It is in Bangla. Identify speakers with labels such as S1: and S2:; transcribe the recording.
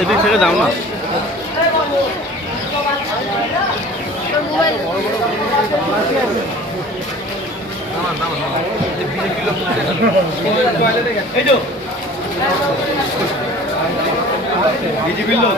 S1: এদিক থেকে দাও না।
S2: তো বিজেপির লোক